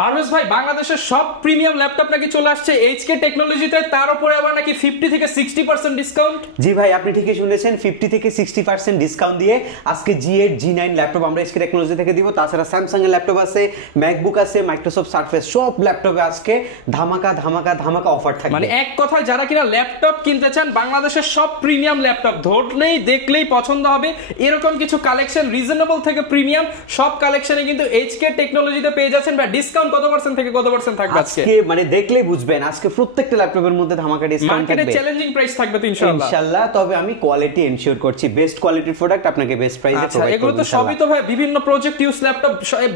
পারভেজ ভাই, বাংলাদেশের সব প্রিমিয়াম ল্যাপটপ নাকি চলে আসছে এইচকে টেকনোলজিতে, তার উপরে আবার নাকি 50 থেকে 60% ডিসকাউন্ট। জি ভাই, আপনি ঠিকই শুনেছেন, 50 থেকে 60% ডিসকাউন্ট দিয়ে আজকে G8 G9 ল্যাপটপ আমরা এইচকে টেকনোলজি থেকে দিব। তাছাড়া স্যামসাং এর ল্যাপটপ আছে, ম্যাকবুক আছে, মাইক্রোসফট সারফেস, সব ল্যাপটপে আজকে ধামাকা ধামাকা ধামাকা অফার থাকবে। মানে এক কথায় যারা কিনা ল্যাপটপ কিনতে চান, বাংলাদেশের সব প্রিমিয়াম ল্যাপটপ ধরলেই দেখলেই পছন্দ হবে এরকম কিছু কালেকশন, রিজনেবল থেকে প্রিমিয়াম সব কালেকশনে কিন্তু এইচকে টেকনোলজিতে পেয়ে যাচ্ছেন। বা ডিসকাউন্ট কত পার্সেন্ট থেকে কত পার্সেন্ট থাকবে আজকে? মানে দেখলেই বুঝবেন আজকে প্রত্যেকটা ল্যাপটপের মধ্যে ধামাকা ডিসকাউন্ট থাকবে। মার্কেটে চ্যালেঞ্জিং প্রাইস থাকবে তো ইনশাআল্লাহ। তবে আমি কোয়ালিটি এনশিওর করছি, বেস্ট কোয়ালিটির প্রোডাক্ট আপনাকে বেস্ট প্রাইসে প্রোভাইড করব। এগুলো তো সবই তো ভাই বিভিন্ন প্রজেক্ট ইউজ ল্যাপটপ,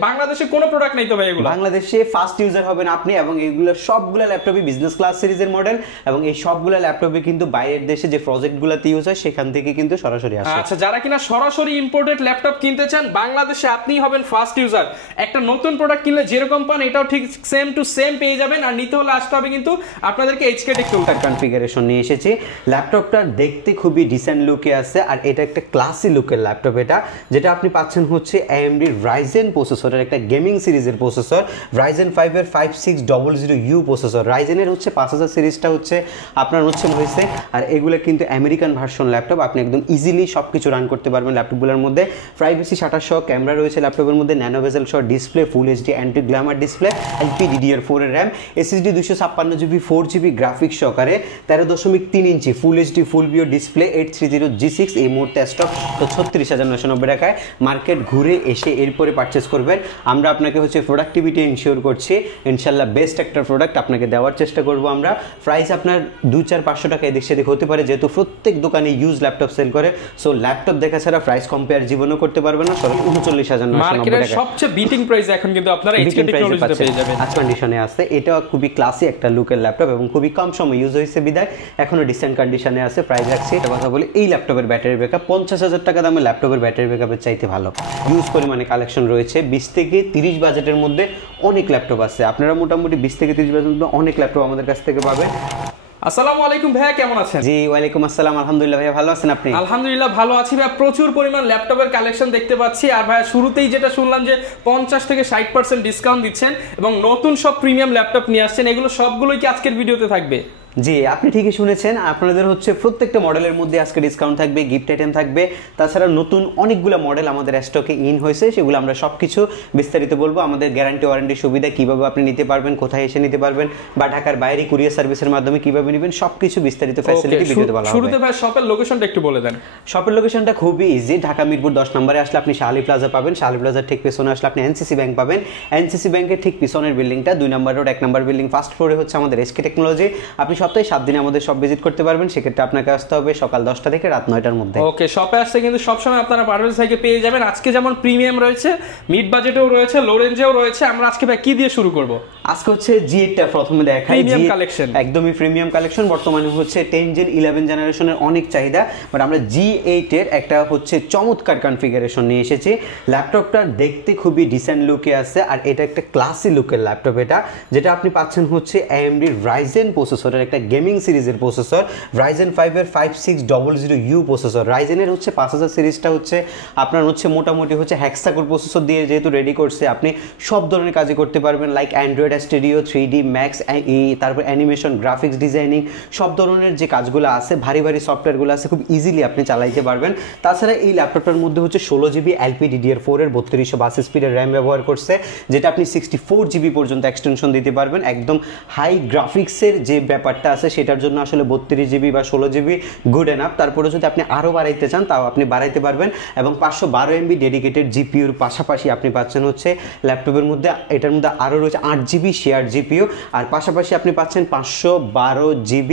বাংলাদেশে কোনো প্রোডাক্ট নাই তো ভাই এগুলো। বাংলাদেশে ফার্স্ট ইউজার হবেন আপনি, এবং এগুলো সবগুলো ল্যাপটপই বিজনেস ক্লাস সিরিজের মডেল, এবং এই সবগুলো ল্যাপটপে কিন্তু বাইরের দেশে যে প্রজেক্টগুলোতে ইউজ হয় সেখান থেকে কিন্তু সরাসরি আসে। আচ্ছা, যারা কিনা সরাসরি ইম্পোর্টেড ল্যাপটপ কিনতে চান, বাংলাদেশে আপনিই হবেন ফার্স্ট ইউজার। একটা নতুন প্রোডাক্ট কিনলে যেরকম পান এটাও ঠিক সেম টু সেম পেয়ে যাবেন। আর নিতে হলে আসতে হবে কিন্তু আপনাদেরকে এইচকে টেকনোলজি কনফিগারেশন নিয়ে এসেছি। ল্যাপটপটা দেখতে খুবই ডিসেন্ট লুকে আছে, আর এটা একটা ক্লাসি লুকের ল্যাপটপ। এটা যেটা আপনি পাচ্ছেন হচ্ছে AMD Ryzen প্রসেসরের একটা গেমিং সিরিজের প্রসেসর, Ryzen 5 এর 5600U প্রসেসর। রাইজেনের হচ্ছে 5000 সিরিজটা হচ্ছে আপনার হচ্ছে হয়েছে, আর এগুলো কিন্তু আমেরিকান ভার্সন ল্যাপটপ। আপনি একদম ইজিলি সবকিছু রান করতে পারবেন ল্যাপটপগুলোর মধ্যে। প্রাইভেসি শাটার সহ ক্যামেরা রয়েছে ল্যাপটপের মধ্যে, ন্যানো বেজেল সহ display, full HD anti Glamour display, LPDDR4 এর RAM, SSD 256GB 4GB graphics সহকারে, 13.3 ইঞ্চি ফুল এইচডি ফুল ভিও ডিসপ্লে, 830G6। এই মুহূর্তে স্টক তো 36,990 টাকায়। মার্কেট ঘুরে এসে এরপরে পারচেস করবেন। আমরা আপনাকে হচ্ছে প্রোডাক্টিভিটি ইনশিওর করছি, ইনশাল্লাহ বেস্ট একটা প্রোডাক্ট আপনাকে দেওয়ার চেষ্টা করব আমরা। প্রাইস আপনার 200-500 টাকা এদিক সেদিক হতে পারে, যেহেতু প্রত্যেক দোকানে ইউজ ল্যাপটপ সেল করে। সো ল্যাপটপ দেখা ছাড়া প্রাইস কম্পেয়ার জীবনও করতে পারবেন না। 39,990 টাকা সবচেয়ে বিটিং প্রাইস এখন কিন্তু আপনারা এইচকে টেকনোলজিতে পেয়ে যাবেন। আজ কন্ডিশনে আছে, এটা খুবই ক্লাসি একটা লুকের ল্যাপটপ এবং খুবই কম সময় ইউজ হয়েছে বিদায় এখনো ডিসেন্ট কন্ডিশনে আছে। প্রাইস রাখছি এটা কথা বলি, এই ল্যাপটপের ব্যাটারি ব্যাকআপ 50,000 টাকা দামের ল্যাপটপের ব্যাটারি ব্যাকআপের চাইতে ভালো। ইউজ পরিমাণে কালেকশন রয়েছে, 20 থেকে 30 বাজেটের মধ্যে অনেক ল্যাপটপ আছে। আপনারা মোটামুটি 20 থেকে 30 বাজেটের মধ্যে অনেক ল্যাপটপ আমাদের কাছ থেকে পাবেন। আসসালামু আলাইকুম ভাইয়া, কেমন আছেন? জি ওয়ালাইকুম আসসালাম, আলহামদুলিল্লাহ ভাইয়া, ভালো আছেন আপনি? আলহামদুলিল্লাহ ভালো আছি ভাইয়া। প্রচুর পরিমাণ ল্যাপটপের কালেকশন দেখতে পাচ্ছি। আর ভাইয়া শুরুতেই যেটা শুনলাম যে 50 থেকে 60% ডিসকাউন্ট দিচ্ছেন এবং নতুন সব প্রিমিয়াম ল্যাপটপ নিয়ে আসছেন, এগুলো সবগুলোই কি আজকের ভিডিওতে থাকবে? জি আপনি ঠিকই শুনেছেন, আপনাদের হচ্ছে প্রত্যেকটা মডেলের মধ্যে আজকে ডিসকাউন্ট থাকবে, গিফট আইটেম থাকবে। তাছাড়া নতুন অনেকগুলো মডেল আমাদের স্টকে ইন হয়েছে, সেগুলো আমরা সবকিছু বিস্তারিত বলবো। আমাদের গ্যারান্টি ওয়ারেন্টি সুবিধা কিভাবে আপনি নিতে পারবেন, কোথায় এসে নিতে পারবেন, বা ঢাকার বাইরে কুরিয়ার সার্ভিসের মাধ্যমে কিভাবে নেবেন, সবকিছু বিস্তারিত ফ্যাসিলিটি ভিডিওতে বলা হবে। শুরুতে ভাই শপের লোকেশনটা একটু বলে দেন। শপের লোকেশনটা খুবই ইজি, ঢাকা মিরপুর 10 নম্বরে আসলে আপনি শাহালি প্লাজা পাবেন, শাহালি প্লাজার ঠিক পিছনে আসলে আপনি এনসিসি ব্যাংক পাবেন, এনসিসি ব্যাংকের ঠিক পিছনের বিল্ডিংটা 2 নম্বর রোড 1 নম্বর বিল্ডিং ফার্স্ট ফ্লোরে হচ্ছে আমাদের এইচকে টেকনোলজি। আপনি সপ্তাহে 7 দিনে আমাদের সব ভিজিট করতে পারবেন, সেক্ষেত্রে আপনাকে আসতে হবে সকাল 10টা থেকে রাত 9টার মধ্যে। ওকে, শপে আসতে কিন্তু সবসময় আপনারা পারভেজ ভাইকে পেয়ে যাবেন। আজকে যেমন প্রিমিয়াম রয়েছে, মিড বাজেটেও রয়েছে, লো রেঞ্জেও রয়েছে। আমরা আজকে ভাই কি দিয়ে শুরু করব? আজকে হচ্ছে G8 টা প্রথমে দেখাই। প্রিমিয়াম কালেকশন, একদমই প্রিমিয়াম কালেকশন। বর্তমানে হচ্ছে 10 জেন 11 জেনারেশনের অনেক চাহিদা, বাট আমরা G8 এর একটা হচ্ছে চমৎকার কনফিগারেশন নিয়ে এসেছি। ল্যাপটপটা দেখতে খুবই ডিসেন্ট লুকে আছে, আর এটা একটা ক্লাসি লুকের ল্যাপটপ। এটা যেটা আপনি পাচ্ছেন হচ্ছে AMD Ryzen প্রসেসরের একটা গেমিং সিরিজের প্রসেসর, Ryzen 5 এর 5600U প্রসেসর। রাইজেনের হচ্ছে 5000 সিরিজটা হচ্ছে আপনার হচ্ছে মোটামুটি হচ্ছে হেক্সা-কোর প্রসেসর দিয়ে যেহেতু রেডি করছে, আপনি সব ধরনের কাজই করতে পারবেন, like Android studio, 3D max, তারপর অ্যানিমেশন, গ্রাফিক্স ডিজাইনিং, সব ধরনের যে কাজগুলো আছে, ভারী ভারী সফটওয়্যারগুলো আছে, খুব ইজিলি আপনি চালাইতে পারবেন। তাছাড়া এই ল্যাপটপটার মধ্যে হচ্ছে 16GB LPDDR4 এর 3222 স্পিডের র্যাম ব্যবহার করছে, যেটা আপনি 64GB পর্যন্ত এক্সটেনশন দিতে পারবেন। একদম হাই গ্রাফিক্সের যে ব্যাপারটা আছে সেটার জন্য আসলে 32GB বা 16GB গুড এনাফ। তারপরে যদি আপনি আরও বাড়াইতে চান তাও আপনি বাড়াইতে পারবেন। এবং 512MB ডেডিকেটেড জিপিউর পাশাপাশি আপনি পাচ্ছেন হচ্ছে ল্যাপটপের মধ্যে, এটার মধ্যে আরও রয়েছে 8GB শেয়ার জিপিউ, আর পাশাপাশি আপনি পাচ্ছেন 512GB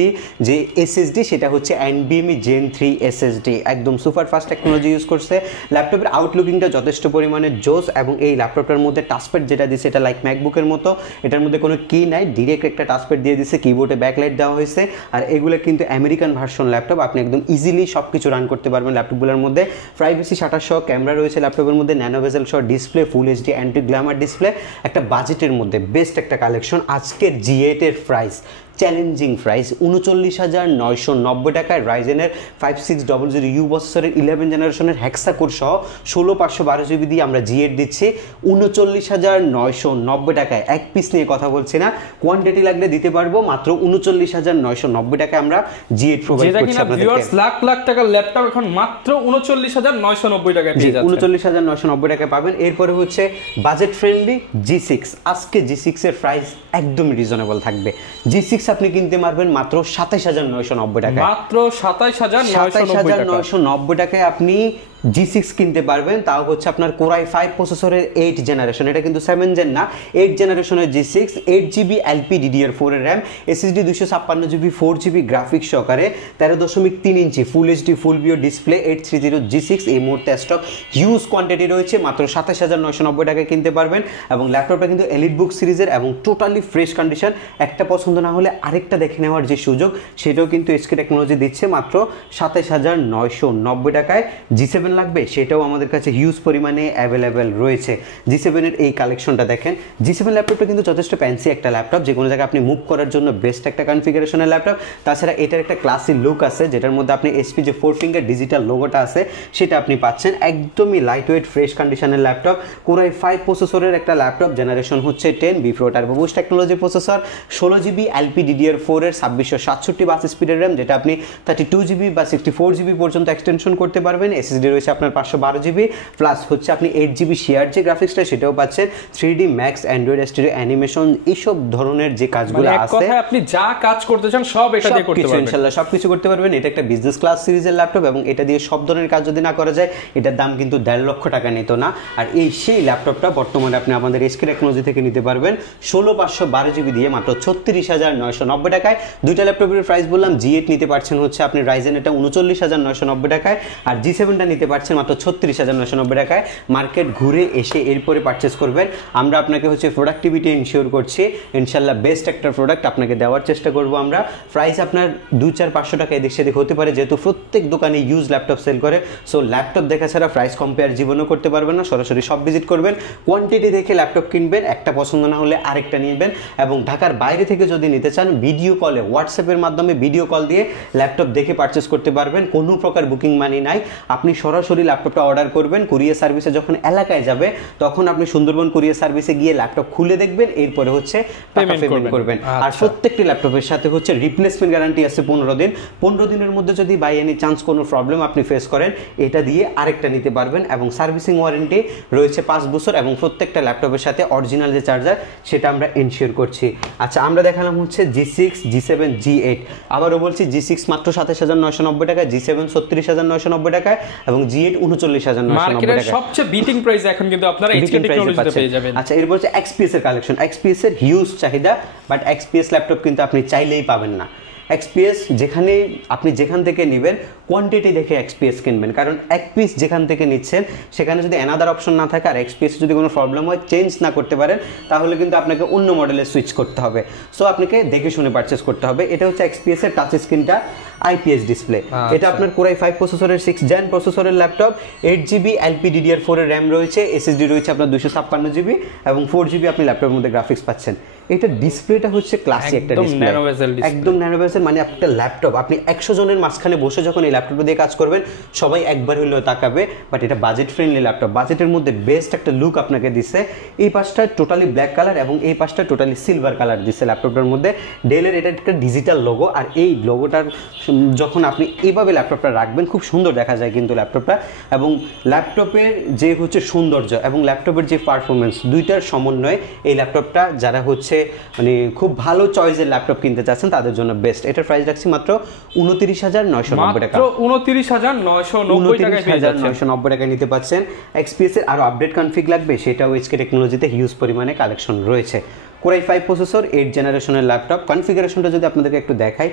যে SSD, সেটা হচ্ছে NVMe Gen 3 SSD। একদম সুপার ফাস্ট টেকনোলজি ইউজ করছে। ল্যাপটপের আউটলুকিংটা যথেষ্ট পরিমাণে জোস, এবং এই ল্যাপটপটার মধ্যে টাচপ্যাড যেটা দিচ্ছে এটা লাইক ম্যাকবুকের মতো, এটার মধ্যে কোনো কি নাই, ডিরেক্ট একটা টাচপ্যাড দিয়ে দিচ্ছে, কিবোর্ডে ব্যাকলাইট দেওয়া হয়েছে। আর এগুলো কিন্তু আমেরিকান ভার্সন ল্যাপটপ, আপনি একদম ইজিলি সবকিছু রান করতে পারবেন ল্যাপটপগুলোর মধ্যে। প্রাইভেসি শাটার সহ ক্যামেরা রয়েছে ল্যাপটপের মধ্যে, ন্যানো বেজেল সহ display, full HD anti Glamour display, একটা বাজেটের মধ্যে বেস্ট একটা কালেকশন। আজকের G8 এর প্রাইস চ্যালেঞ্জিং প্রাইস 39,990 টাকায় রাইজেনের 5600U প্রসেসরের 11 জেনারেশনের হেক্সা কোর সহ 16/512 জিবি দিয়ে আমরা G8 দিচ্ছি 39,990 টাকায়। এক পিস নিয়ে কথা বলছি না, কোয়ান্টিটি লাগলে দিতে পারবো মাত্র 39,990 টাকায় আমরা G8 প্রোভাইড করছি আপনাদেরকে। লাখ লাখ টাকার ল্যাপটপ এখন মাত্র 39,990 টাকায় পেয়ে যাচ্ছেন। 39,990 টাকায় পাবেন। এরপরে হচ্ছে বাজেট ফ্রেন্ডলি G6। আজকে G6 এর প্রাইস একদম রিজনেবল থাকবে। G6 আপনি কিনতে পারবেন মাত্র 27,990 টাকায়। মাত্র 27,990 টাকায় আপনি G6 কিনতে পারবেন, তাও হচ্ছে আপনার Core i5 প্রসেসরের 8 জেনারেশন, এটা কিন্তু 7 জেন না, 8 জেনারেশনের G6, 8GB LPDDR4 এর RAM, SSD 256GB, 4GB graphics সহকারে, 13.3 inch full HD full view display 830 G6 এই মুহূর্তে স্টক হিউজ কোয়ান্টিটি রয়েছে, মাত্র 27,990 টাকায় কিনতে পারবেন। এবং ল্যাপটপটা কিন্তু এলিটবুক সিরিজের এবং টোটালি ফ্রেশ কন্ডিশন, একটা পছন্দ না হলে আরেকটা দেখে নেওয়ার যে সুযোগ সেটাও কিন্তু SK টেকনোলজি দিচ্ছে মাত্র 27,990 টাকায়। G7 লাগবে সেটাও আমাদের কাছে হিউজ পরিমাণে অ্যাভেলেবেল রয়েছে। G7 এর এই কালেকশনটা দেখেন, G7 ল্যাপটপটা কিন্তু যথেষ্ট ফ্যান্সি একটা ল্যাপটপ, যে কোনো জায়গায় আপনি মুভ করার জন্য বেস্ট একটা কনফিগারেশনের ল্যাপটপ। তাছাড়া এটার একটা ক্লাসি লুক আছে, যেটার মধ্যে আপনি SP যে 4 ফিঙ্গার ডিজিটাল লোগোটা আছে সেটা আপনি পাচ্ছেন। একদমই লাইট ওয়েট ফ্রেশ কন্ডিশনের ল্যাপটপ, Core i5 প্রসেসরের একটা ল্যাপটপ, জেনারেশন হচ্ছে 10, V-Pro turbo boost technology processor, 16GB LPDDR4 এর 2667 বাস স্পিডের RAM, যেটা আপনি 32GB বা 64GB পর্যন্ত এক্সটেনশন করতে পারবেন। SSD রয়েছে আপনার 512GB, প্লাস হচ্ছে আপনি 8GB শেয়ার যে গ্রাফিক্সটা সেটাও পাচ্ছেন। 3D Max, Android Studio animation, এইসব ধরনের যে কাজগুলো আছে আপনি যা কাজ করতে চান সব এটা দিয়ে করতে পারবেন, ইনশাআল্লাহ সবকিছু করতে পারবেন। এটা একটা বিজনেস ক্লাস সিরিজের ল্যাপটপ এবং এটা দিয়ে সব ধরনের কাজ যদি না করা যায় এটার দাম কিন্তু 1.5 লক্ষ টাকা নিত না। আর এই সেই ল্যাপটপটা বর্তমানে আপনি আমাদের SK টেকনোলজি থেকে নিতে পারবেন 16/512GB দিয়ে মাত্র 36,990 টাকায়। দুইটা ল্যাপটপের প্রাইস বললাম, G8 নিতে পারছেন হচ্ছে আপনি রাইজেন এটা 39,990 টাকায়, আর G7টা নিতে পারছেন মাত্র 36,990 টাকায়। মার্কেট ঘুরে এসে এরপরে পারচেস করবেন। আমরা আপনাকে হচ্ছে প্রোডাক্টিভিটি ইনশিওর করছি, ইনশাল্লাহ বেস্ট একটা প্রোডাক্ট আপনাকে দেওয়ার চেষ্টা করব আমরা। প্রাইস আপনার 200-500 টাকা এদিক সেদিক হতে পারে, যেহেতু প্রত্যেক দোকানে ইউজ ল্যাপটপ সেল করে, সো ল্যাপটপ দেখা ছাড়া প্রাইস কম্পেয়ার জীবনও করতে পারবেন না। সরাসরি সব ভিজিট করবেন, কোয়ান্টিটি দেখে ল্যাপটপ কিনবেন, একটা পছন্দ না হলে আরেকটা নিবেন। এবং ঢাকার বাইরে থেকে যদি নিতে চান ভিডিও কলে, হোয়াটসঅ্যাপের মাধ্যমে ভিডিও কল দিয়ে ল্যাপটপ দেখে পারচেস করতে পারবেন, কোনো প্রকার বুকিং মানি নাই। আপনি সরাসরি ল্যাপটপটা অর্ডার করবেন, কুরিয়ার সার্ভিসে যখন এলাকায় যাবে তখন আপনি সুন্দরবন কুরিয়ার সার্ভিসে গিয়ে ল্যাপটপ খুলে দেখবেন, এরপরে হচ্ছে টাকা পেমেন্ট করবেন। আর প্রত্যেকটি ল্যাপটপের সাথে হচ্ছে রিপ্লেসমেন্ট গ্যারান্টি আছে 15 দিন। 15 দিনের মধ্যে যদি বাই এনি চান্স কোনো প্রবলেম আপনি ফেস করেন, এটা দিয়ে আরেকটা নিতে পারবেন। এবং সার্ভিসিং ওয়ারেন্টি রয়েছে 5 বছর, এবং প্রত্যেকটা ল্যাপটপের সাথে অরিজিনাল যে চার্জার সেটা আমরা এনশিওর করছি। আচ্ছা, আমরা দেখালাম হচ্ছে G6, G7, G8। আবারও বলছি, G6 মাত্র 27,990 টাকা, G7 36,990 টাকায় এবং G8 39,990 টাকা। সবচেয়ে বিটিং প্রাইস এখন কিন্তু আপনারা SK টেকনোলজিতে পেয়ে যাবেন। আচ্ছা, এরপর হচ্ছে XPS এর কালেকশন। XPS এর হিউজ চাহিদা, বাট XPS ল্যাপটপ কিন্তু আপনি চাইলেই পাবেন না। XPS যেখানে আপনি যেখান থেকে নেবেন কোয়ান্টিটি দেখে XPS কিনবেন, কারণ এক পিস যেখান থেকে নিচ্ছেন সেখানে যদি অ্যানাদার অপশন না থাকে আর XPS যদি কোনো প্রবলেম হয়, চেঞ্জ না করতে পারেন, তাহলে কিন্তু আপনাকে অন্য মডেলে সুইচ করতে হবে। সো আপনাকে দেখে শুনে পারচেস করতে হবে। এটা হচ্ছে XPS এর টাচ স্ক্রিনটা, IPS ডিসপ্লে। এটা আপনার Core i5 প্রসেসরের 6 জেন প্রসেসরের ল্যাপটপ, 8GB LPDDR4 এর RAM রয়েছে, SSD রয়েছে আপনার 256GB এবং 4GB আপনি ল্যাপটপের মধ্যে গ্রাফিক্স পাচ্ছেন। এটা ডিসপ্লেটা হচ্ছে ক্লাসিক একটা ডিসপ্লে, একদম ন্যানো বেজেল, মানে একটা ল্যাপটপ আপনি 100 জনের মাঝখানে বসে যখন এই ল্যাপটপটা দিয়ে কাজ করবেন সবাই একবার হলেও তাকাবে। বাট এটা বাজেট ফ্রেন্ডলি ল্যাপটপ, বাজেটের মধ্যে বেস্ট একটা লুক আপনাকে দিচ্ছে। এই পাশটা টোটালি ব্ল্যাক কালার এবং এই পাশটা টোটালি সিলভার কালার দিচ্ছে ল্যাপটপটার মধ্যে। ডেলের এটা একটা ডিজিটাল লোগো, আর এই লোগোটার যখন আপনি এইভাবে ল্যাপটপটা রাখবেন খুব সুন্দর দেখা যায় কিন্তু ল্যাপটপটা। এবং ল্যাপটপের যে হচ্ছে সৌন্দর্য এবং ল্যাপটপের যে পারফরমেন্স, দুইটার সমন্বয়ে এই ল্যাপটপটা যারা হচ্ছে মানে খুব ভালো চয়েসের ল্যাপটপ কিনতে চাচ্ছেন তাদের জন্য বেস্ট। এটার প্রাইস রাখছি মাত্র 29,990 টাকা, 29,990 টাকায় নিতে পাচ্ছেন। XPS এর আরো আপডেট কনফিগ লাগবে সেটাও SK টেকনোলজিতে হিউজ পরিমাণে কালেকশন রয়েছে। Core i5 প্রসেসর, 8 জেনারেশনের ল্যাপটপ। কনফিগারেশনটা যদি আপনাদেরকে একটু দেখাই,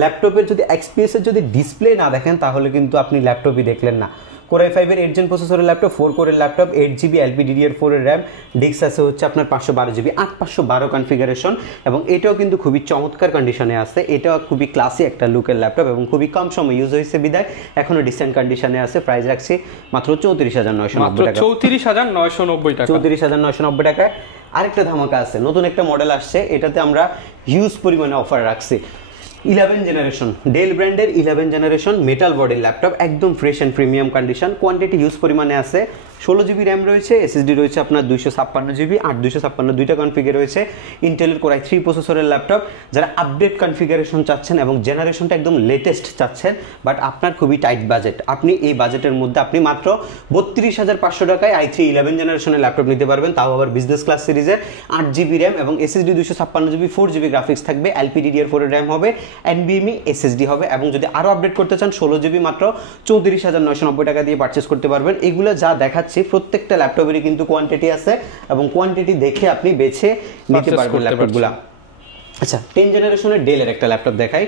ল্যাপটপের যদি XPS এর যদি ডিসপ্লে না দেখেন তাহলে কিন্তু আপনি ল্যাপটপই দেখলেন না। Core i5 এর 8 জেন প্রসেসরের ল্যাপটপ, 4 কোরের ল্যাপটপ, 8GB LPDDR4 এর RAM, ডিস্ক আছে হচ্ছে আপনার 512GB, 8512 কনফিগারেশন, এবং এটাও কিন্তু খুবই চমৎকার কন্ডিশনে আছে। এটাও খুবই ক্লাসি একটা লুকের ল্যাপটপ এবং খুবই কম সময় ইউজ হয়েছে বিদায় এখনো ডিসেন্ট কন্ডিশনে আছে। প্রাইস রাখছি মাত্র 34,990 টাকা, 34,990 টাকা, 34,990 টাকায়। আরেকটা ধামাকা আছে, নতুন একটা মডেল আসছে, এটাতে আমরা হিউজ পরিমাণে অফার রাখছি। 11 জেনারেশন ডেল ব্র্যান্ডের 11 জেনারেশন মেটাল বডির ল্যাপটপ, একদম fresh and premium condition, quantity huge পরিমাণে আছে। 16 জিবি র্যাম রয়েছে, এসএসডি রয়েছে আপনার 256 জিবি, 8 256 দুইটা কনফিগার রয়েছে। ইন্টেলের কোর i3 প্রসেসরের ল্যাপটপ, যারা আপডেট কনফিগারেশন চাচ্ছেন এবং জেনারেশনটা একদম লেটেস্ট চাচ্ছেন, বাট আপনার খুবই টাইট বাজেট, আপনি এই বাজেটের মধ্যে আপনি মাত্র 32,500 টাকায় i3 11 জেনারেশনের ল্যাপটপ নিতে পারবেন, তাও আবার বিজনেস ক্লাস সিরিজের। 8 জিবি র্যাম এবং এসএসডি 256 জিবি, 4 জিবি গ্রাফিক্স থাকবে, LPDDR4 এর র্যাম হবে, NVMe SSD হবে, এবং যদি আরও আপডেট করতে চান 16 জিবি মাত্র 34,990 টাকা দিয়ে পারচেস করতে পারবেন। এগুলো যা দেখাচ্ছি প্রত্যেকটা ল্যাপটপেরই কিন্তু কোয়ান্টিটি আছে এবং কোয়ান্টিটি দেখে আপনি বেছে নিতে পারবেন ল্যাপটপগুলো। আচ্ছা, 10 জেনারেশনের ডেলের একটা ল্যাপটপ দেখাই,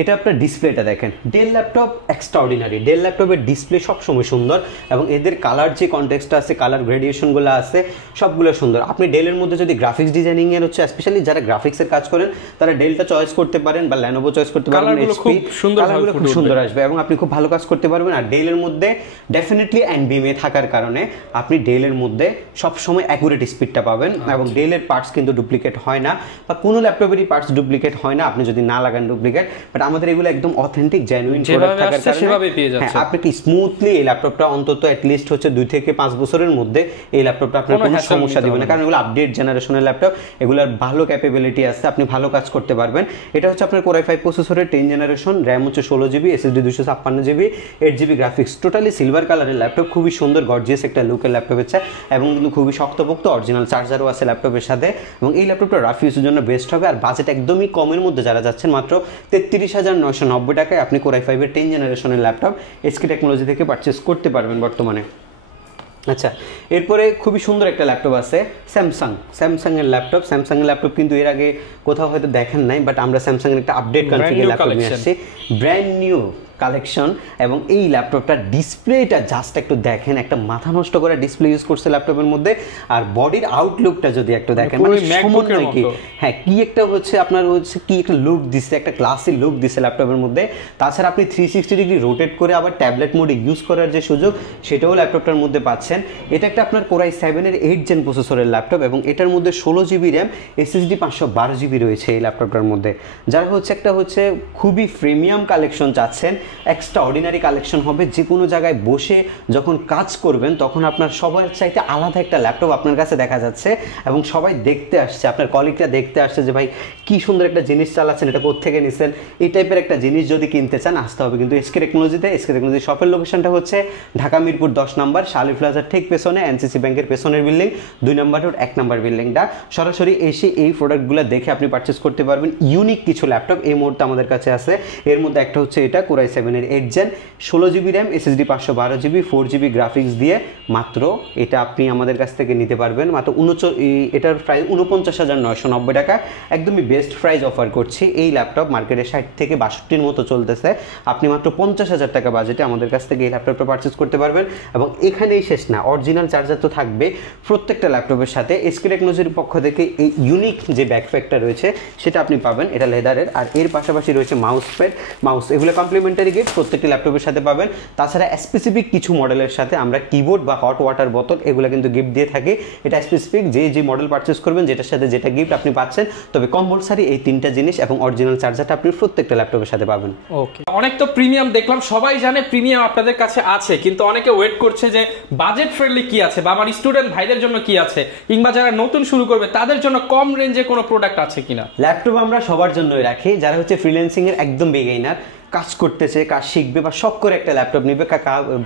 এটা আপনার ডিসপ্লেটা দেখেন, ডেল ল্যাপটপ এক্সট্রাঅর্ডিনারি, ডেল ল্যাপটপের ডিসপ্লে সবসময় সুন্দর এবং এদের কালার যে কনটেক্সটটা আছে, কালার গ্রেডিয়েশনগুলো আছে সবগুলো সুন্দর। আপনি ডেলের মধ্যে যদি গ্রাফিক্স ডিজাইনিংয়ের হচ্ছে স্পেশালি যারা গ্রাফিক্সের কাজ করেন তারা ডেলটা চয়েস করতে পারেন বা ল্যানোভো চয়েস করতে পারেন, কালারগুলো খুব সুন্দর আসবে এবং আপনি খুব ভালো কাজ করতে পারবেন। আর ডেলের মধ্যে ডেফিনেটলি NVMe থাকার কারণে আপনি ডেলের মধ্যে সবসময় অ্যাকুরেট স্পিডটা পাবেন এবং ডেলের পার্টস কিন্তু ডুপ্লিকেট হয় না বা কোনো ল্যাপটপেরই পার্টস ডুপ্লিকেট হয় না আপনি যদি না লাগান ডুপ্লিকেট, বাট আমাদের এগুলো একদম অথেন্টিক জেনুইন প্রোডাক্ট থাকার কারণে আপনি কি স্মুথলি এই ল্যাপটপটা অন্তত অ্যাটলিস্ট হচ্ছে 2 থেকে 5 বছরের মধ্যে এই ল্যাপটপটা আপনার কোনো সমস্যা দিবে না, কারণ এগুলো আপডেট জেনারেশনের ল্যাপটপ, এগুলোর ভালো ক্যাপাবিলিটি আছে, আপনি ভালো কাজ করতে পারবেন। এটা হচ্ছে আপনার কোর i5 প্রসেসরের 10 জেনারেশন, র্যাম হচ্ছে 16 GB, SSD 256 GB, 8 GB graphics, totally silver কালারের ল্যাপটপ, খুবই সুন্দর গর্জিয়াস একটা লুকের ল্যাপটপ হচ্ছে এবং কিন্তু খুবই শক্তপোক্ত, অরিজিনাল চার্জারও আছে ল্যাপটপের সাথে এবং এই ল্যাপটপটা রাফ ইউজের জন্য বেস্ট হবে। আর বাজেট একদমই কমের মধ্যে যারা যাচ্ছেন মাত্র 33,990 টাকায় আপনি কোর i5 এর 10 জেনারেশনের ল্যাপটপ এসকে টেকনোলজি থেকে পারচেস করতে পারবেন বর্তমানে। আচ্ছা, এরপরে খুবই সুন্দর একটা ল্যাপটপ আছে স্যামসাং এর ল্যাপটপ। স্যামসাং এর ল্যাপটপ কিন্তু এর আগে কোথাও হয়তো দেখেন নাই, বাট আমরা স্যামসাং এর একটা আপডেট কনফিগার ল্যাপটপ নিয়ে আসছি, ব্র্যান্ড নিউ কালেকশন। এবং এই ল্যাপটপটার ডিসপ্লেটা জাস্ট একটু দেখেন, একটা মাথা নষ্ট করে ডিসপ্লে ইউজ করছে ল্যাপটপের মধ্যে। আর বডির আউটলুকটা যদি একটু দেখেন, মানে সমন্বয় কি, হ্যাঁ কি একটা হচ্ছে আপনার হচ্ছে কি একটা লুক দিচ্ছে, একটা ক্লাসি লুক দিচ্ছে ল্যাপটপের মধ্যে। তাছাড়া আপনি 360 ডিগ্রি রোটেট করে আবার ট্যাবলেট মোডে ইউজ করার যে সুযোগ সেটাও ল্যাপটপটার মধ্যে পাচ্ছেন। এটা একটা আপনার কোর i7 এর 8 জেন প্রসেসরের ল্যাপটপ এবং এটার মধ্যে 16 জিবি র্যাম, এসএসডি 512 জিবি রয়েছে এই ল্যাপটপটার মধ্যে। যারা হচ্ছে একটা হচ্ছে খুবই প্রিমিয়াম কালেকশন চাচ্ছেন, এক্সট্রা অর্ডিনারি কালেকশন হবে, যে কোনো জায়গায় বসে যখন কাজ করবেন তখন আপনার সবার চাইতে আলাদা একটা ল্যাপটপ আপনার কাছে দেখা যাচ্ছে এবং সবাই দেখতে আসছে, আপনার কলিগরা দেখতে আসছে যে ভাই কি সুন্দর একটা জিনিস চালাচ্ছেন, এটা কোত্থেকে নিছেন। এই টাইপের একটা জিনিস যদি কিনতে চান আসতে হবে কিন্তু এসকে টেকনোলজিতে। এসকে টেকনোলজি শপের লোকেশনটা হচ্ছে ঢাকা মিরপুর 10 নম্বর, শালি প্লাজার ঠিক পেছনে, এনসিসি ব্যাংকের পেছনের বিল্ডিং, 2 নম্বর রোড 1 নম্বর বিল্ডিংটা। সরাসরি এসে এই প্রোডাক্টগুলো দেখে আপনি পারচেস করতে পারবেন। ইউনিক কিছু ল্যাপটপ এই মুহূর্তে আমাদের কাছে আছে, এর মধ্যে একটা হচ্ছে এটা কোর i7 এর 8 gen, 16 GB RAM, SSD 512 GB, 4 GB graphics দিয়ে মাত্র এটা আপনি আমাদের কাছ থেকে নিতে পারবেন মাত্র এটার প্রাইস 49,990 টাকা, একদমই বেস্ট প্রাইস অফার করছি। এই ল্যাপটপ মার্কেটে 60 থেকে 62 মতো চলতেছে, আপনি মাত্র 50,000 টাকা বাজেটে আমাদের কাছ থেকে এই ল্যাপটপটা পারচেস করতে পারবেন। এবং এখানেই শেষ না, অরিজিনাল চার্জার তো থাকবে প্রত্যেকটা ল্যাপটপের সাথে। এসকে টেকনোলজির পক্ষ থেকে এই ইউনিক যে ব্যাকপ্যাকটা রয়েছে সেটা আপনি পাবেন, এটা লেদারের। আর এর পাশাপাশি রয়েছে মাউস প্যাড, মাউস, এগুলো কমপ্লিমেন্টারি গিফট প্রত্যেকটি ল্যাপটপের সাথে পাবেন। তাছাড়া স্পেসিফিক কিছু মডেলের সাথে আমরা কিবোর্ড বা হট ওয়াটার বোতল এগুলো কিন্তু গিফট দিয়ে থাকি। এটা স্পেসিফিক যে মডেল পারচেস করবেন যেটার সাথে যেটা গিফট আপনি পাচ্ছেন, তবে কম্পালসারি এই 3টা জিনিস এবং অরিজিনাল চার্জারটা আপনি প্রত্যেকটা ল্যাপটপের সাথে পাবেন। ওকে, অনেক তো প্রিমিয়াম দেখলাম, সবাই জানে প্রিমিয়াম আপনাদের কাছে আছে, কিন্তু অনেকে ওয়েট করছে যে বাজেট ফ্রেন্ডলি কি আছে বা আমার স্টুডেন্ট ভাইদের জন্য কি আছে, কিংবা যারা নতুন শুরু করবে তাদের জন্য কম রেঞ্জে কোনো প্রোডাক্ট আছে কিনা। ল্যাপটপ আমরা সবার জন্যই রাখি, যারা হচ্ছে ফ্রিল্যান্সিং এর একদম বিগিনার, কাজ করতেছে, কাজ শিখবে বা শখ করে একটা ল্যাপটপ নিবে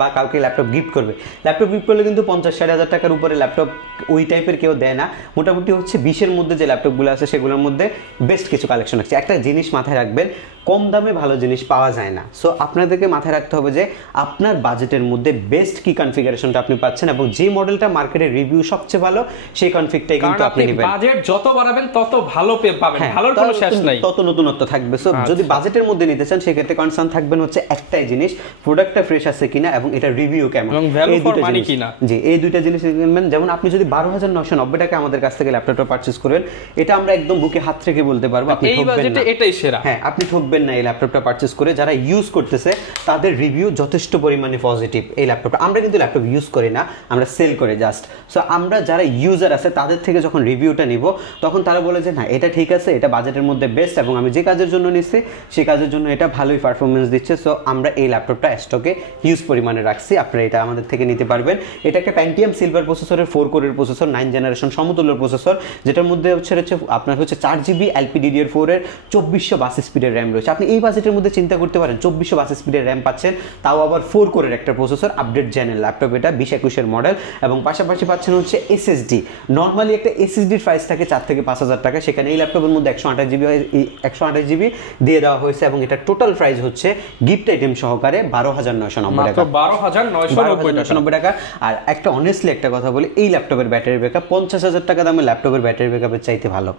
বা কাউকে ল্যাপটপ গিফট করবে। ল্যাপটপ গিফট করলে কিন্তু 50-60 হাজার টাকার উপরে ল্যাপটপ ওই টাইপের কেউ দেয় না। মোটামুটি হচ্ছে 20-এর মধ্যে যে ল্যাপটপগুলো আছে সেগুলোর মধ্যে বেস্ট কিছু কালেকশন আছে। একটা জিনিস মাথায় রাখবেন, কম দামে ভালো জিনিস পাওয়া যায় না। সো আপনাদেরকে মাথায় রাখতে হবে যে আপনার বাজেটের মধ্যে বেস্ট কি কনফিগারেশনটা আপনি পাচ্ছেন এবং যে মডেলটা মার্কেটে রিভিউ সবচেয়ে ভালো সেই কনফিগটাই কিন্তু আপনি নেবেন। বাজেট যত বাড়াবেন তত ভালো পাবেন, ভালোর কোনো শেষ নাই, তত নতুনত্ব থাকবে। সো যদি বাজেটের মধ্যে নিতে চান সেক্ষেত্রে ক্ষেত্রে কনসার্ন থাকবেন হচ্ছে একটাই জিনিস, প্রোডাক্টটা ফ্রেশ আছে কিনা এবং এটা রিভিউ কেমন, এবং ভ্যালু ফর মানি কিনা। জি, এই দুইটা জিনিস কিনবেন। যেমন আপনি যদি 12,990 টাকা আমাদের কাছ থেকে ল্যাপটপটা পারচেজ করেন, এটা আমরা একদম বুকে হাত রেখে বলতে পারবো আপনি এই ঠকবেন বাজেটে না। এটাই সেরা। হ্যাঁ, আপনি ঠকবেন না এই ল্যাপটপটা পারচেজ করে। যারা ইউজ করতেছে তাদের রিভিউ যথেষ্ট পরিমাণে পজিটিভ এই ল্যাপটপটা। আমরা কিন্তু ল্যাপটপ ইউজ করি না, আমরা সেল করে জাস্ট। সো আমরা যারা ইউজার আছে তাদের থেকে যখন রিভিউটা নিব তখন তারা বলে যে না এটা ঠিক আছে, এটা বাজেটের মধ্যে বেস্ট, এবং আমি যে কাজের জন্য নিচ্ছি সেই কাজের জন্য এটা ভালোই পারফরমেন্স দিচ্ছে। সো আমরা এই ল্যাপটপটা স্টকে হিউজ পরিমাণে রাখছি, আপনারা এটা আমাদের থেকে নিতে পারবেন। এটা একটা প্যান্টিয়াম সিলভার প্রসেসরের 4 কোরের প্রসেসর, 9 জেনারেশন সমতুল্য প্রসেসর, যেটার মধ্যে হচ্ছে আপনার হচ্ছে 4GB LPDDR4 এর 2422 স্পিডের র্যাম রয়েছে। আপনি এই বাজেটের মধ্যে চিন্তা করতে পারেন 2422 স্পিডের র্যাম পাচ্ছেন, তাও আবার 4 কোরের একটা প্রসেসর, আপডেট জেনের ল্যাপটপ এটা 2021 মডেল, এবং পাশাপাশি পাচ্ছেন হচ্ছে SSD। নর্মালি একটা SSDর প্রাইস থাকে 4 থেকে 5,000 টাকা, সেখানে এই ল্যাপটপের মধ্যে 128GB দিয়ে দেওয়া হয়েছে, এবং এটা টোটাল প্রাইস হচ্ছে গিফট আইটেম সহকারে 12,990 টাকা, 12,990 টাকা। আর একটা অনেস্টলি একটা কথা বলি, এই ল্যাপটপের ব্যাটারি ব্যাকআপ 50,000 টাকা দামের ল্যাপটপের ব্যাটারি ব্যাকআপের চাইতে ভালো।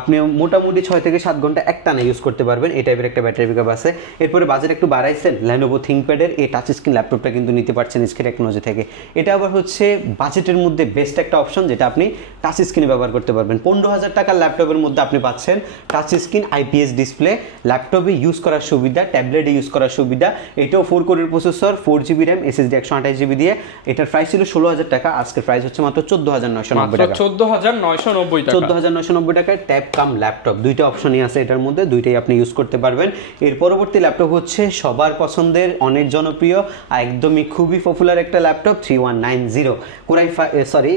আপনি মোটামুটি 6 থেকে 7 ঘন্টা একটানা ইউজ করতে পারবেন, এই টাইপের একটা ব্যাটারি ব্যাকআপ আছে। এরপরে বাজেট একটু বাড়াইছেন, Lenovo ThinkPad এর এই টাচ স্ক্রিন ল্যাপটপটা কিন্তু নিতে পারছেন SK টেকনোলজি থেকে। এটা আবার হচ্ছে বাজেটের মধ্যে বেস্ট একটা অপশন, যেটা আপনি টাচ স্ক্রিনে ব্যবহার করতে পারবেন। 15,000 টাকার ল্যাপটপের মধ্যে আপনি পাচ্ছেন টাচ স্ক্রিন, IPS ডিসপ্লে, ল্যাপটপে ইউজ করার সুবিধা, ট্যাবলেটে ইউজ করার সুবিধা। এটাও 4 কোরের processor, 4GB RAM, SSD 128GB দিয়ে। এটার প্রাইস ছিল 16,000 টাকা, আজকের প্রাইস হচ্ছে মাত্র 14,990 টাকা। 14,990 টাকা, 14,990 টাকায় ট্যাব কাম ল্যাপটপ, দুইটা অপশনই আছে এটার মধ্যে, দুইটাই আপনি ইউজ করতে পারবেন। এর পরবর্তী ল্যাপটপ হচ্ছে সবার পছন্দের, অনেক জনপ্রিয়, একদমই খুবই পপুলার একটা ল্যাপটপ, 3190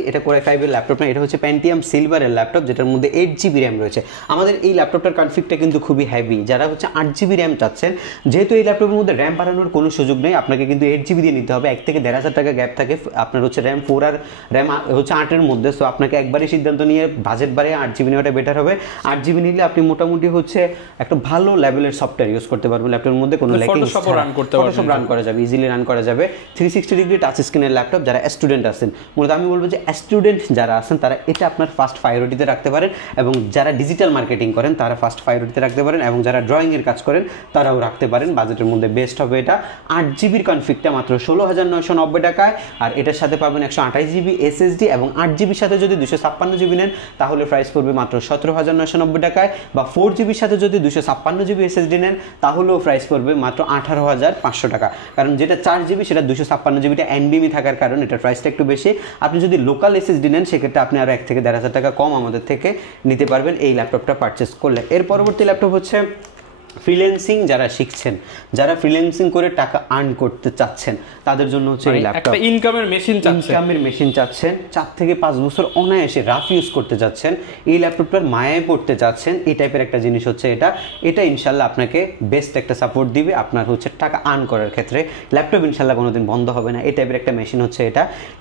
এটা কোরাই 5 এর ল্যাপটপ না, এটা হচ্ছে প্যান্টিয়াম সিলভারের ল্যাপটপ, যেটার মধ্যে 8GB র্যাম রয়েছে। আমাদের এই ল্যাপটপটার কনফিগটা কিন্তু খুবই হেভি। যারা হচ্ছে 8GB র্যাম চাচ্ছেন, যেহেতু এই ল্যাপটপের মধ্যে র্যাম বাড়ানোর কোনো সুযোগ নেই, আপনাকে কিন্তু 8GB দিয়ে নিতে হবে। 1 থেকে 1,500 টাকা গ্যাপ থাকে আপনার হচ্ছে র্যাম 4 আর র্যাম হচ্ছে 8 এর মধ্যে। সো আপনাকে একবারই সিদ্ধান্ত নিয়ে বাজেট বাড়িয়ে 8GB নেওয়াটা বেটার হবে। 8GB নিলে আপনি মোটামুটি হচ্ছে একটা ভালো লেভেলের সফটওয়্যার ইউজ করতে পারবেন ল্যাপটপের মধ্যে, কোনো ফটোশপ রান করা যাবে, ইজিলি রান করা যাবে। 360 ডিগ্রি টাচ স্ক্রিনের ল্যাপটপ। যারা স্টুডেন্ট আছেন, মূলত আমি বলবো যে স্টুডেন্ট যারা আছেন তারা এটা আপনার ফার্স্ট প্রায়োরিটিতে রাখতে পারেন, এবং যারা ডিজিটাল মার্কেটিং করেন তারা ফার্স্ট প্রায়োরিটিতে রাখতে পারেন, এবং যারা ড্রয়িং এর কাজ করেন তারাও রাখতে পারেন। বাজেটের মধ্যে বেস্ট হবে এটা। 8GBর কনফিগটা মাত্র 16,990 টাকায়, আর এটার সাথে পাবেন 128GB SSD, এবং 8GBর সাথে যদি 256GB নেন তাহলে প্রাইস পড়বে মাত্র 17,990 টাকায়, বা 4GBর সাথে যদি 256GB SSD নেন তাহলেও প্রাইস পড়বে মাত্র 18,500 টাকা। কারণ যেটা 4GB সেটা 256GBটা NVMe থাকার কারণে এটার প্রাইসটা একটু বেশি। আপনি যদি লোকাল SSD নেন সেক্ষেত্রে আপনি আরও 1 থেকে 1,500 টাকা কম আমাদের থেকে নিতে পারবেন এই ল্যাপটপটা পারচেস করলে। এর পরবর্তী ল্যাপটপ হচ্ছে ফ্রিল্যান্সিং যারা শিখছেন, যারা ফ্রিল্যান্সিং করে টাকা আর্ন করতে চাচ্ছেন তাদের জন্য হচ্ছে এই ল্যাপটপ। একটা ইনকামের মেশিন চাচ্ছেন, 4 থেকে 5 বছর অনায়াসে রাফ ইউজ করতে চাচ্ছেন, এই ল্যাপটপটার মায়ায় পড়তে চাচ্ছেন, এই টাইপের একটা জিনিস হচ্ছে এটা ইনশাল্লাহ আপনাকে বেস্ট একটা সাপোর্ট দিবে আপনার হচ্ছে টাকা আর্ন করার ক্ষেত্রে। ল্যাপটপ ইনশাল্লাহ কোনোদিন বন্ধ হবে না, এই টাইপের একটা মেশিন হচ্ছে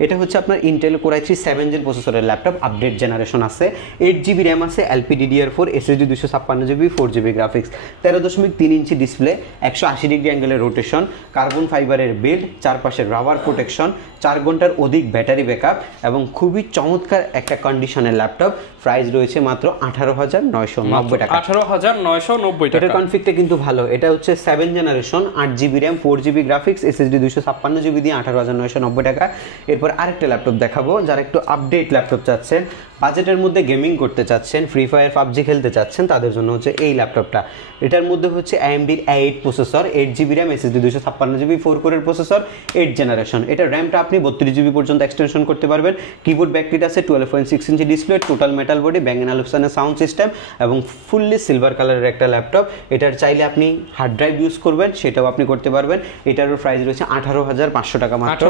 এটা হচ্ছে আপনার ইন্টেল কোরাই 3 7 জেন প্রসেসরের ল্যাপটপ, আপডেট জেনারেশন আছে, 8GB র্যাম আছে, LPDDR4, SSD 256GB, 4GB graphics, 13.3 inch display, 180 degree অ্যাঙ্গেলের rotation, carbon ফাইবারের বিল্ড, চারপাশে রাবার প্রোটেকশন, 4 ঘন্টার অধিক ব্যাটারি ব্যাকআপ, এবং খুবই চমৎকার একটা কন্ডিশনের ল্যাপটপ। প্রাইস রয়েছে মাত্র 18,990 টাকা। 18,990 টাকা। এটার কনফিগটা কিন্তু ভালো, এটা হচ্ছে 7 generation, 8GB RAM, 4GB graphics, SSD 256GB দিয়ে 18,990 টাকা। এরপর আরেকটা ল্যাপটপ দেখাবো, যারা একটু আপডেট ল্যাপটপ চাচ্ছেন, বাজেটের মধ্যে গেমিং করতে চাচ্ছেন, ফ্রি ফায়ার পাবজি খেলতে চাচ্ছেন, তাদের জন্য হচ্ছে এই ল্যাপটপটা। এটার মধ্যে হচ্ছে AMD 8 processor, 8GB RAM, SSD 256GB, 4 কোরের প্রসেসর, 8 জেনারেশন। এটা র্যামটা আপনি 32GB পর্যন্ত এক্সটেনশন করতে পারবেন। কিবোর্ড ব্যাকলিট আছে, 12.6 inch display, total metal body, Bang and অলুপসনের সাউন্ড সিস্টেম, এবং ফুললি সিলভার কালারের একটা ল্যাপটপ। এটার চাইলে আপনি হার্ড ড্রাইভ ইউজ করবেন সেটাও আপনি করতে পারবেন। এটারও প্রাইস রয়েছে 18,500 টাকা মাত্র।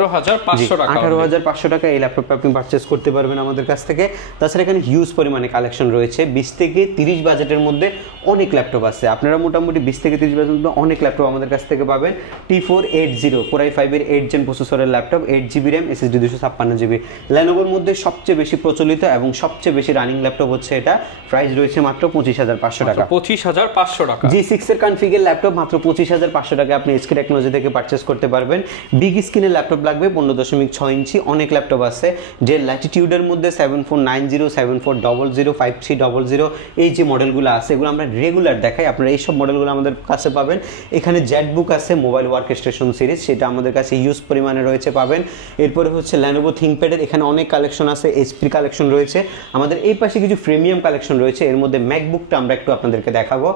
18,500 টাকা এই ল্যাপটপটা আপনি পারচেস করতে পারবেন আমাদের কাছ থেকে। তাছাড়া এখানে হিউজ পরিমাণে কালেকশন রয়েছে, 20 থেকে 30 বাজেটের মধ্যে অনেক ল্যাপটপ আছে। আপনারা মোটামুটি 20 থেকে 30 বাজেটের মধ্যে অনেক ল্যাপটপ আমাদের কাছ থেকে পাবেন। T480 কোরাই 5 এর 8 জেন প্রসেসরের laptop, 8GB RAM, SSD 256GB। Lenovoর মধ্যে সবচেয়ে বেশি প্রচলিত এবং সবচেয়ে বেশি রানিং রানিং ল্যাপটপ হচ্ছে এটা, প্রাইস রয়েছে মাত্র 25,500 টাকা। 25,500 টাকা। G6 এর কনফিগার ল্যাপটপ মাত্র 25,500 টাকা আপনি HK টেকনোলজি থেকে পারচেজ করতে পারবেন। বিগ স্ক্রিনের ল্যাপটপ লাগবে 15.6 ইঞ্চি, অনেক ল্যাপটপ আছে যে ল্যাটিটিউডের মধ্যে 7490, 7400, 5300 এই যে মডেলগুলো আছে এগুলো আমরা রেগুলার দেখাই, আপনারা এইসব মডেলগুলো আমাদের কাছে পাবেন। এখানে জেটবুক আছে মোবাইল ওয়ার্কস্টেশন সিরিজ, সেটা আমাদের কাছে ইউজ পরিমাণে রয়েছে পাবেন। এরপরে হচ্ছে Lenovo ThinkPad এর এখানে অনেক কালেকশন আছে, HP কালেকশন রয়েছে, আমাদের এই পাশে কিছু প্রিমিয়াম কালেকশন রয়েছে। এর মধ্যে ম্যাকবুকটা আমরা একটু আপনাদেরকে দেখাবো।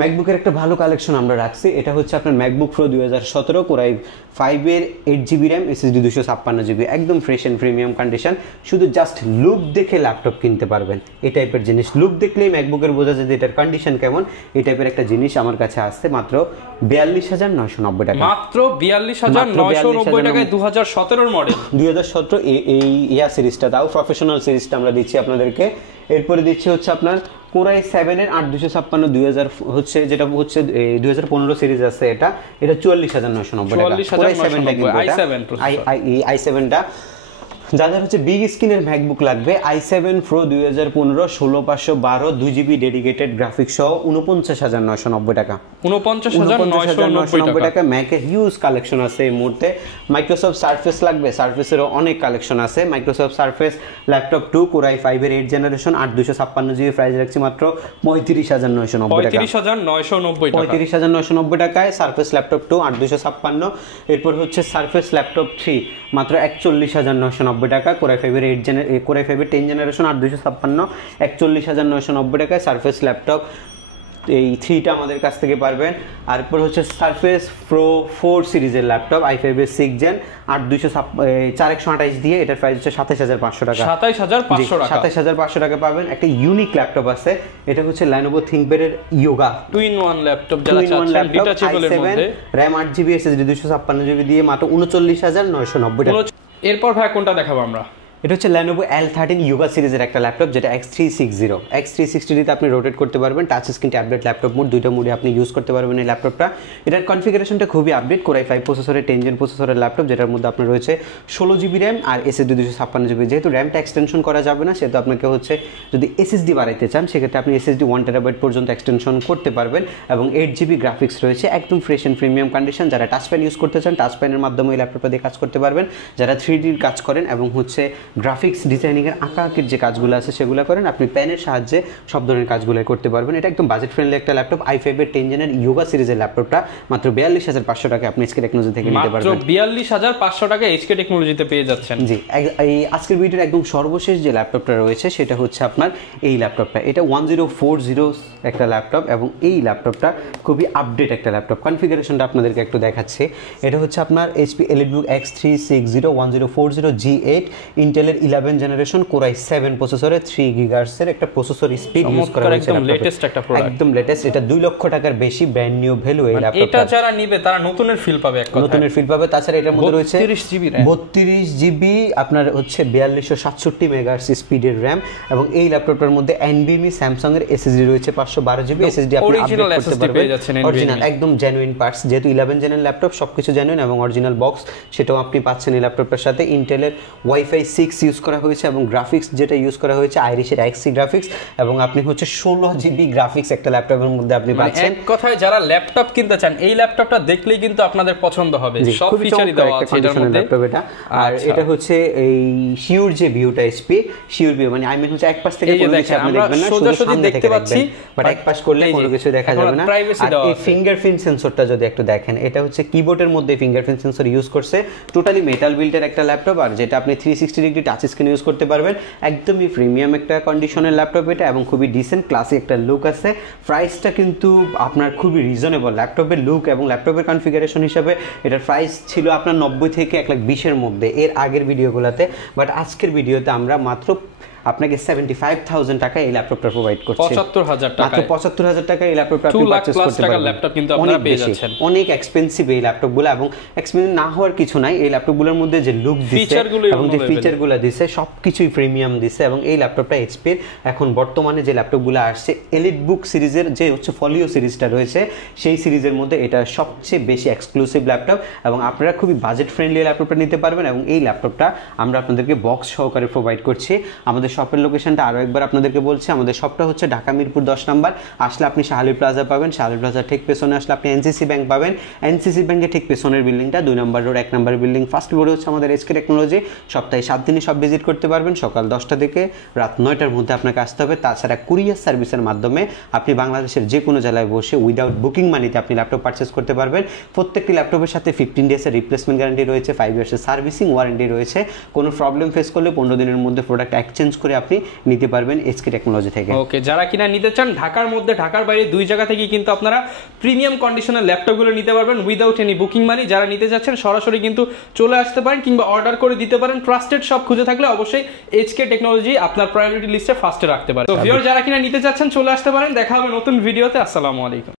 ম্যাকবুকের একটা ভালো কালেকশন আমরা রাখছি, এটা হচ্ছে আপনার ম্যাকবুক প্রো 2017 কোরাই 5 এর 8GB র্যাম, SSD 256GB, একদম ফ্রেশ এন্ড প্রিমিয়াম কন্ডিশন। শুধু জাস্ট লুক দেখে ল্যাপটপ কিনতে পারবেন, এই টাইপের জিনিস লুক দেখলেই ম্যাকবুকের বোঝা যায় যে এটার কন্ডিশন কেমন। এই টাইপের একটা জিনিস আমার কাছে আসছে মাত্র 42,990 টাকা। মাত্র 42,990 টাকায় 2017 এর মডেল। 2017 এই ইয়া সিরিজটা দাও, প্রফেশনাল সিরিজটা আমরা দিচ্ছি আপনাদেরকে। এরপরে দিচ্ছি হচ্ছে আপনার কোরাই 7 এর 8256 2000 হচ্ছে, যেটা হচ্ছে 2015 সিরিজ আছে, এটা 44,990 টাকা। কোরাই 7 টা কিন্তু i7টা। যাদের হচ্ছে বিগ স্ক্রিনের ম্যাকবুক লাগবে i7 Pro 2015 16512 2GB dedicated graphics সহ 49,990 টাকা। 49,990 টাকা। ম্যাকের হিউজ কালেকশন আছে এই মুহূর্তে। মাইক্রোসফট সারফেস লাগবে, সারফেসেরও অনেক কালেকশন আছে। মাইক্রোসফট সারফেস ল্যাপটপ 2 কোরাই 5 এর 8 জেনারেশন 8256GB, প্রাইস রাখছি মাত্র 35,990 টাকা। 35,990 টাকায় সারফেস ল্যাপটপ 2 8256। এরপর হচ্ছে সারফেস ল্যাপটপ 3 মাত্র 41,990 টাকা। কোরাই 5 এর 10 জেনারেশন 8256 41,990 টাকায় সারফেস ল্যাপটপ এই 3টা আমাদের কাছ থেকে পারবেন। আর এরপর হচ্ছে সারফেস প্রো 4 সিরিজের ল্যাপটপ i5 এর 6 জেন 4128 দিয়ে, এটার প্রাইস হচ্ছে 27,500 টাকা। 27,500 টাকা পাবেন। একটা ইউনিক ল্যাপটপ আছে, এটা হচ্ছে Lenovo ThinkPad এর Yoga 2-in-1 ল্যাপটপ, যারা চাচ্ছেন ডিটাচেবলের মধ্যে, RAM 8GB SSD 256GB দিয়ে মাত্র 39,990 টাকা। এরপর ভাই কোনটা দেখাবো আমরা? এটা হচ্ছে Lenovo L13 Yoga সিরিজের একটা ল্যাপটপ, যেটা X360 তে আপনি রোটেট করতে পারবেন। Touch screen, tablet, laptop mode দুইটা মোডে আপনি ইউজ করতে পারবেন এই ল্যাপটপটা। এটার কনফিগারেশনটা খুবই আপডেট, কোরাই 5 প্রসেসরের 10 জেন প্রসেসরের ল্যাপটপ, যেটার মধ্যে আপনার রয়েছে 16GB র্যাম আর SSD 256GB। যেহেতু র্যামটা এক্সটেনশন করা যাবে না, সেহেতু আপনাকে হচ্ছে যদি SSD বাড়াইতে চান সেক্ষেত্রে আপনি SSD 1TB পর্যন্ত এক্সটেনশন করতে পারবেন। এবং 8GB গ্রাফিক্স রয়েছে, একদম ফ্রেশ এন্ড প্রিমিয়াম কন্ডিশন। যারা টাচ প্যান ইউজ করতে চান টাচ প্যানের মাধ্যমে এই ল্যাপটপটা দিয়ে কাজ করতে পারবেন। যারা 3D কাজ করেন এবং হচ্ছে গ্রাফিক্স ডিজাইনিংয়ের আঁকাআঁকির যে কাজগুলো আছে সেগুলো করেন, আপনি প্যানের সাহায্যে সব ধরনের কাজগুলো করতে পারবেন। এটা একদম বাজেট ফ্রেন্ডলি একটা ল্যাপটপ। i5 এর 10 জেনের Yoga সিরিজের ল্যাপটপটা মাত্র 42,500 টাকা আপনি HK টেকনোলজি থেকে নিতে পারবেন। মাত্র 42,500 টাকা HK টেকনোলজিতে পেয়ে যাচ্ছেন। জি, এই আজকের ভিডিওর একদম সর্বশেষ যে ল্যাপটপটা রয়েছে সেটা হচ্ছে আপনার এই ল্যাপটপটা। এটা 1040 একটা ল্যাপটপ এবং এই ল্যাপটপটা খুবই আপডেট একটা ল্যাপটপ। কনফিগারেশনটা আপনাদেরকে একটু দেখাচ্ছি। এটা হচ্ছে আপনার HP EliteBook X360 1040 G8 ইন্টেলের 11 জেনারেশন কোরাই 7 প্রসেসরে 3 GHz এর একটা প্রসেসর স্পিড ইউজ করা হয়েছে। একদম লেটেস্ট একটা প্রোডাক্ট, একদম লেটেস্ট। এটা 2 লক্ষ টাকার বেশি ব্র্যান্ড নিউ ভ্যালু এই ল্যাপটপটা। এটা যারা নিবে তারা নতুনের ফিল পাবে, এক কথায় নতুনের ফিল পাবে। তাছাড়া এটার মধ্যে রয়েছে 32GB আপনার হচ্ছে 4267 মেগাহার্টজ স্পিডের র‍্যাম এবং এই ল্যাপটপটার মধ্যে NVMe স্যামসাং এর SSD রয়েছে 512GB SSD আপনি আপডেট করতে পারবেন। অরিজিনাল একদম জেনুইন পার্টস, যেহেতু 11 জেনের ল্যাপটপ সবকিছু জেনুইন এবং অরিজিনাল বক্স সেটাও আপনি পাচ্ছেন এই ল্যাপটপটার সাথে। ইন্টেলের Wi-Fi 6 ইউজ করা হয়েছে এবং গ্রাফিক্স যেটা ইউজ করা হয়েছে আইরিশের XC গ্রাফিক্স এবং আপনি হচ্ছে 16GB গ্রাফিক্স একটা ল্যাপটপের মধ্যে আপনি পাচ্ছেন। এক কথায় যারা ল্যাপটপ কিনতে চান এই ল্যাপটপটা দেখলেই কিন্তু আপনাদের পছন্দ হবে। সব ফিচারই দেওয়া আছে এটার মধ্যে। আর এটা হচ্ছে এই শিওর যে ভিউটা HP শিওর ভিউ, মানে আই মিন হচ্ছে এক পাশ থেকে কোনো কিছু আপনি দেখবেন না, শুধু সামনে দেখতে পাচ্ছি, বাট এক পাশ করলে কোনো কিছু দেখা যাবে না। আর এই ফিঙ্গারপ্রিন্ট সেন্সরটা যদি একটু দেখেন, এটা হচ্ছে কিবোর্ডের মধ্যে ফিঙ্গারপ্রিন্ট সেন্সর ইউজ করছে। টোটালি মেটাল বিল্ডের একটা ল্যাপটপ, আর যেটা আপনি 360 ডিগ্রি টাচ স্ক্রিন ইউজ করতে পারবেন। একদমই প্রিমিয়াম একটা কন্ডিশনের ল্যাপটপ এটা এবং খুবই ডিসেন্ট ক্লাসিক একটা লুক আছে। প্রাইসটা কিন্তু আপনার খুবই রিজনেবল। ল্যাপটপের লুক এবং ল্যাপটপের কনফিগারেশন হিসাবে এটার প্রাইস ছিল আপনার 90 থেকে 1,20,000 মধ্যে এর আগের ভিডিওগুলোতে, বাট আজকের ভিডিওতে আমরা মাত্র আপনাকে 75,000 টাকা এই ল্যাপটপটা প্রোভাইড করছি। 75,000 টাকা, মাত্র 75,000 টাকা এই ল্যাপটপটা আপনি পারচেজ করতে পারবেন। ল্যাপটপ কিন্তু আপনারা পেয়ে যাচ্ছেন। অনেক এক্সপেন্সিভ এই ল্যাপটপগুলো এবং এক্সপেন্সিভ না হওয়ার কিছু নাই। এই ল্যাপটপগুলোর মধ্যে যে লুক দিছে এবং যে ফিচারগুলো দিছে সবকিছুই প্রিমিয়াম দিছে এবং এই ল্যাপটপটা এইচপি এর এখন বর্তমানে যে ল্যাপটপগুলো আসছে EliteBook সিরিজের যে হচ্ছে ফলিও সিরিজটা রয়েছে সেই সিরিজের মধ্যে এটা সবচেয়ে বেশি এক্সক্লুসিভ ল্যাপটপ এবং আপনারা খুবই বাজেট ফ্রেন্ডলি ল্যাপটপটা নিতে পারবেন এবং এই ল্যাপটপটা আমরা আপনাদেরকে বক্স সহকারে প্রোভাইড করছি। আমাদের শপের লোকেশনটা আরও একবার আপনাদেরকে বলছি, আমাদের শপটা হচ্ছে ঢাকা মিরপুর 10 নম্বর। আসলে আপনি শাহালি প্লাজা পাবেন, শাহালি প্লাজার ঠিক পেছনে আসলে আপনি এনসিসি ব্যাংক পাবেন, এনসিসি ব্যাংকের ঠিক পেছনের বিল্ডিংটা 2 নম্বর রোড 1 নম্বর বিল্ডিং ফার্স্ট ফ্লোরে হচ্ছে আমাদের এসকে টেকনোলজি। সপ্তাহে 7 দিনই সব ভিজিট করতে পারবেন, সকাল 10টা থেকে রাত 9টার মধ্যে আপনাকে আসতে হবে। তাছাড়া কুরিয়ার সার্ভিসের মাধ্যমে আপনি বাংলাদেশের যে কোনো জেলায় বসে উইদাউট বুকিং মানিতে আপনি ল্যাপটপ পারচেস করতে পারবেন। প্রত্যেকটি ল্যাপটপের সাথে 15 ডেজের রিপ্লেসমেন্ট গ্যারান্টি রয়েছে, 5 ইয়ার্সের সার্ভিসিং ওয়ারেন্টি রয়েছে। কোনো প্রবলেম ফেস করলে 15 দিনের মধ্যে প্রোডাক্ট এক্সচেঞ্জ করে আপনি নিতে পারবেন এসকে টেকনোলজি থেকে। ওকে, যারা কিনা নিতে চান ঢাকার মধ্যে ঢাকার বাইরে 2 জায়গা থেকে কিন্তু আপনারা প্রিমিয়াম কন্ডিশনের ল্যাপটপগুলো নিতে পারবেন উইদাউট এনি বুকিং মানি। যারা নিতে যাচ্ছেন সরাসরি কিন্তু চলে আসতে পারেন কিংবা অর্ডার করে দিতে পারেন। ট্রাস্টেড শপ খুঁজে থাকলে অবশ্যই এইচকে টেকনোলজি আপনার প্রায়োরিটি লিস্টে ফার্স্টে রাখতে পারেন। তো ভিউয়ার যারা কিনা নিতে যাচ্ছেন চলে আসতে পারেন। দেখা হবে নতুন ভিডিওতে। আসসালামু আলাইকুম।